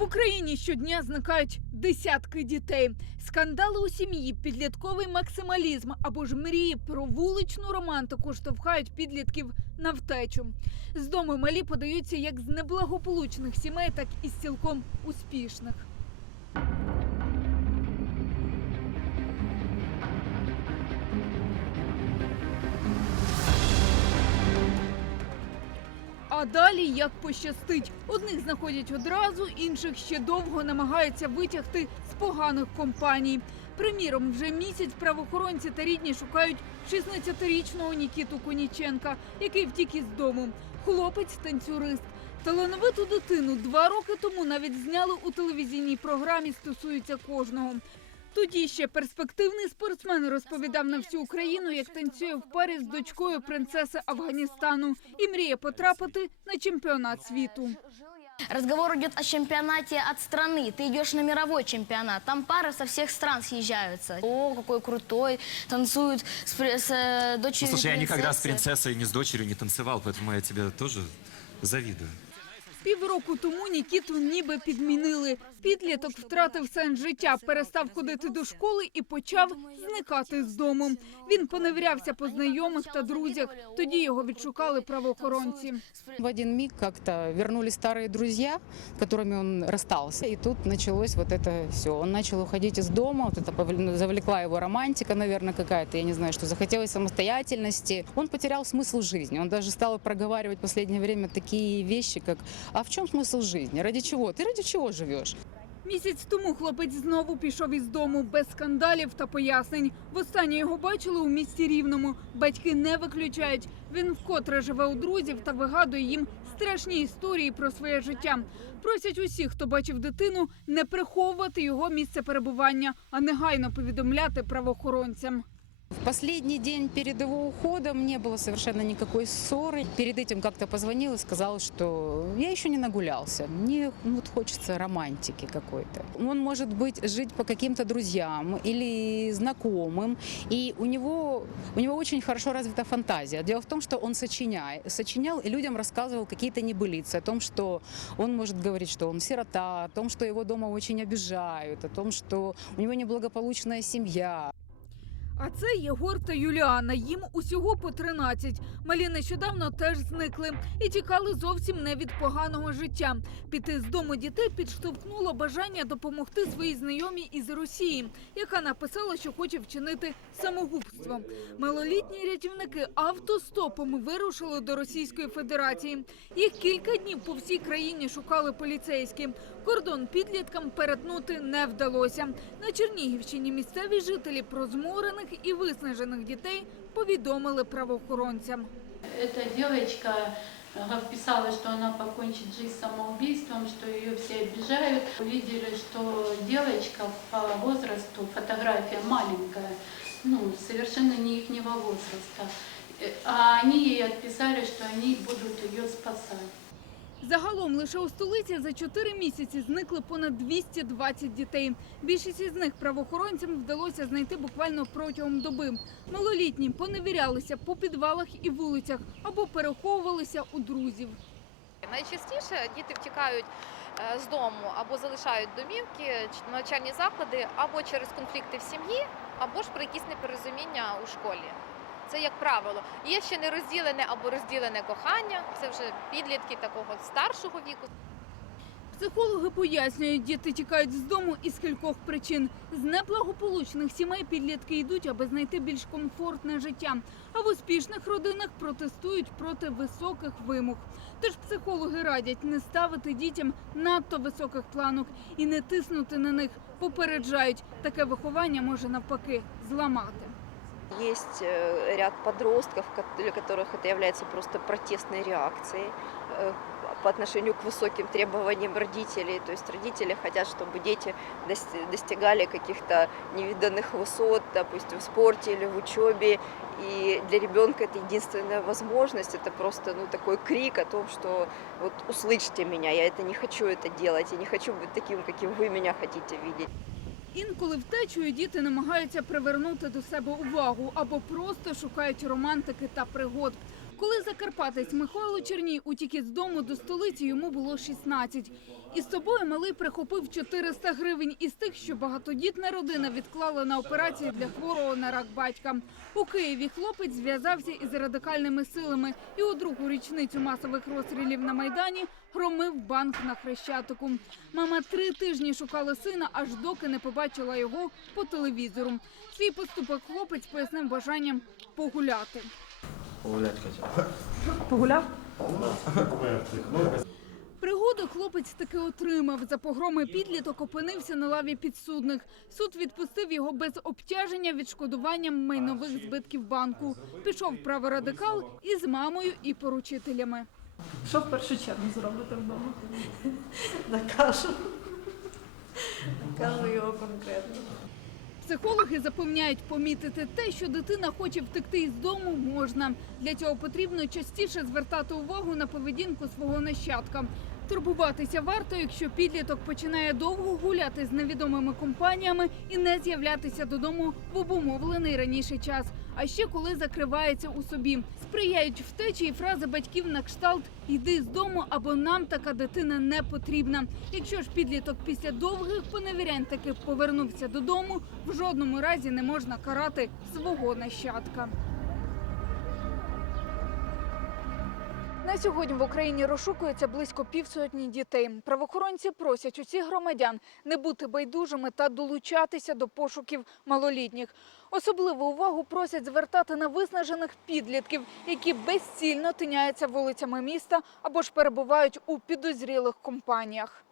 В Україні щодня зникають десятки дітей. Скандали у сім'ї, підлітковий максималізм або ж мрії про вуличну романтику штовхають підлітків на втечу. З дому малі подаються як з неблагополучних сімей, так і з цілком успішних. А далі як пощастить. Одних знаходять одразу, інших ще довго намагаються витягти з поганих компаній. Приміром, вже місяць правоохоронці та рідні шукають 16-річного Нікіту Коніченка, який втік із дому. Хлопець танцюрист. Талановиту дитину два роки тому навіть зняли у телевізійній програмі стосується кожного. Тоді ще перспективний спортсмен розповідав на всю Україну, як танцює в парі з дочкою принцеси Афганістану і мріє потрапити на чемпіонат світу. Разговор идет о чемпионате от страны. Ты идешь на мировой чемпионат. Там пары со всех стран съезжаются. О, какой крутой. Танцуют с, при- с, э, Ну, дочерью слушай, я никогда с принцессы. принцессой ни с дочерью не танцевал, поэтому я тебе тоже завидую. Півроку тому Нікіту ніби підмінили. Підліток втратив сенс життя, перестав ходити до школи і почав зникати з дому. Він поневірявся по знайомих та друзях. Тоді його відшукали правоохоронці. В один миг как-то вернулись старые друзья, с которыми он расстался. И тут началось вот это все. Он начал уходить из дома, вот это повле- завлекла его романтика, наверное, какая-то, я не знаю, что захотелось самостоятельности. Он потерял смысл жизни. Он даже стал проговаривать в последнее время такие вещи, как «А в чем смысл жизни? Ради чего? Ты ради чего живешь?» Місяць тому хлопець знову пішов із дому без скандалів та пояснень. Востаннє його бачили у місті Рівному. Батьки не виключають. Він вкотре живе у друзів та вигадує їм страшні історії про своє життя. Просять усіх, хто бачив дитину, не приховувати його місце перебування, а негайно повідомляти правоохоронцям. В последний день перед его уходом не было совершенно никакой ссоры. Перед этим как-то позвонил и сказал, что я еще не нагулялся. Мне ну, вот хочется романтики какой-то. Он может быть жить по каким-то друзьям или знакомым. И у него, у него очень хорошо развита фантазия. Дело в том, что он сочиняет, сочинял и людям рассказывал какие-то небылицы о том, что он может говорить, что он сирота, о том, что его дома очень обижают, о том, что у него неблагополучная семья. А це Єгор та Юліана. Їм усього по 13. Малі нещодавно теж зникли і тікали зовсім не від поганого життя. Піти з дому дітей підштовхнуло бажання допомогти своїй знайомій із Росії, яка написала, що хоче вчинити самогубство. Малолітні рятівники автостопом вирушили до Російської Федерації. Їх кілька днів по всій країні шукали поліцейські. Кордон підліткам перетнути не вдалося. На Чернігівщині місцеві жителі про зморених і виснажених дітей повідомили правоохоронцям. Эта девочка э, писала, что она покончит жизнь самоубийством, что ее все обижают. Увидели, что девочка по возрасту, фотография маленькая, ну, совершенно не их возраста. Э, А они ей отписали, что они будут ее спасать. Загалом лише у столиці за чотири місяці зникли понад 220 дітей. Більшість із них правоохоронцям вдалося знайти буквально протягом доби. Малолітні поневірялися по підвалах і вулицях або переховувалися у друзів. Найчастіше діти втікають е, з дому або залишають домівки, навчальні заклади, або через конфлікти в сім'ї, або ж про якісь непорозуміння у школі. Це як правило. Є ще не розділене або розділене кохання. Це вже підлітки такого старшого віку. Психологи пояснюють, діти тікають з дому із кількох причин. З неблагополучних сімей підлітки йдуть, аби знайти більш комфортне життя. А в успішних родинах протестують проти високих вимог. Тож психологи радять не ставити дітям надто високих планок і не тиснути на них. Попереджають, таке виховання може навпаки зламати. Есть э, ряд подростков, ко- для которых это является просто протестной реакцией э, по отношению к высоким требованиям родителей. То есть родители хотят, чтобы дети дос- достигали каких-то невиданных высот, допустим, в спорте или в учебе. И для ребенка это единственная возможность, это просто ну, такой крик о том, что вот услышьте меня, я это не хочу это делать, я не хочу быть таким, каким вы меня хотите видеть. Інколи втечею діти намагаються привернути до себе увагу або просто шукають романтики та пригод. Коли закарпатець Михайло Черній утік із дому до столиці, йому було 16. Із собою малий прихопив 400 гривень із тих, що багатодітна родина відклала на операції для хворого на рак батька. У Києві хлопець зв'язався із радикальними силами і у другу річницю масових розстрілів на Майдані громив банк на Хрещатику. Мама три тижні шукала сина, аж доки не побачила його по телевізору. Свій поступок хлопець пояснив бажанням погуляти. Погулять хотел. Пригоду хлопець таки отримав. За погроми підліток опинився на лаві підсудних. Суд відпустив його без обтяження відшкодуванням майнових збитків банку. Пішов праворадикал із мамою і поручителями. Що в першу чергу зробите вдома? Накажу. Накажу його конкретно. Психологи запевняють, помітити те, що дитина хоче втекти із дому, можна. Для цього потрібно частіше звертати увагу на поведінку свого нащадка. Турбуватися варто, якщо підліток починає довго гуляти з невідомими компаніями і не з'являтися додому в обумовлений раніше час. А ще коли закривається у собі. Сприяють втечі і фрази батьків на кшталт «йди з дому» або «нам така дитина не потрібна». Якщо ж підліток після довгих поневірянь таки повернувся додому, в жодному разі не можна карати свого нащадка. На сьогодні в Україні розшукується близько півсотні дітей. Правоохоронці просять усіх громадян не бути байдужими та долучатися до пошуків малолітніх. Особливу увагу просять звертати на виснажених підлітків, які безцільно тиняються вулицями міста або ж перебувають у підозрілих компаніях.